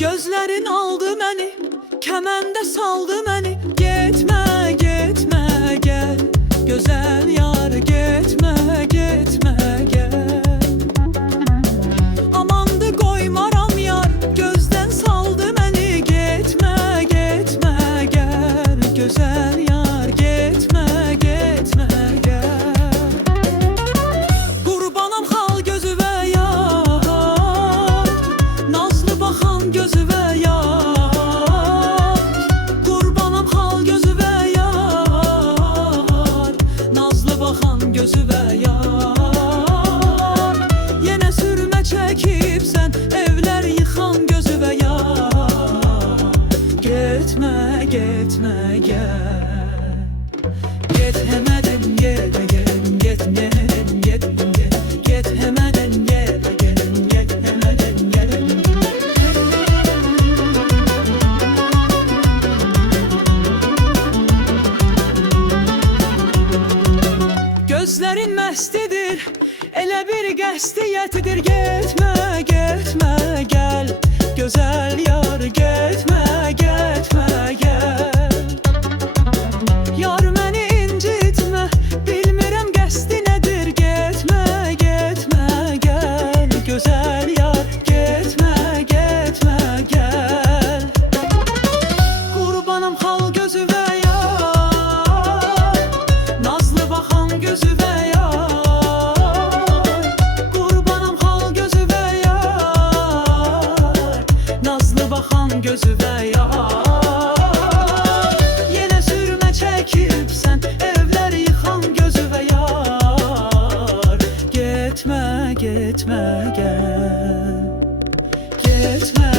Gözlerin aldı məni, kəməndə saldı məni. Getmə, getmə, gəl, gözəl yar, getmə, getmə, gəl. Amandı qoymaram yar, gözdən saldı məni. Getmə, getmə, gəl, gözəl yar, getmə, getmə, gəl. Qurbanam xal gözü və yar, nazlı baxan gözü və yar. Qurbanam xal gözü və yar, nazlı baxan gözü və yar. Yenə sürmə çəkibsən, evlər yıxan gözü və yar. Getmə, getmə, gəl, get həmədən yerə gəl, get nədən gedin gəl, get həmədən yerə gəl, get həmədən gəl. Gözlərin məstidir, elə bir qəstiyyətidir. Getmə, getmə, gəl, gözəl yar, getmə, getmə, gəl. Yar məni incitmə, bilmirəm qəsti nədir. Getmə, getmə, gəl, gözəl yar, getmə, getmə, gəl. Qurbanım xal gözü və yar, nazlı baxan gözü və yar. Qurbanım xal gözü və yar, nazlı baxan gözü və yar. Yenə sürmə çəkibsən, evlər yıxan gözü və yar. Getmə, getmə, gəl, getmə,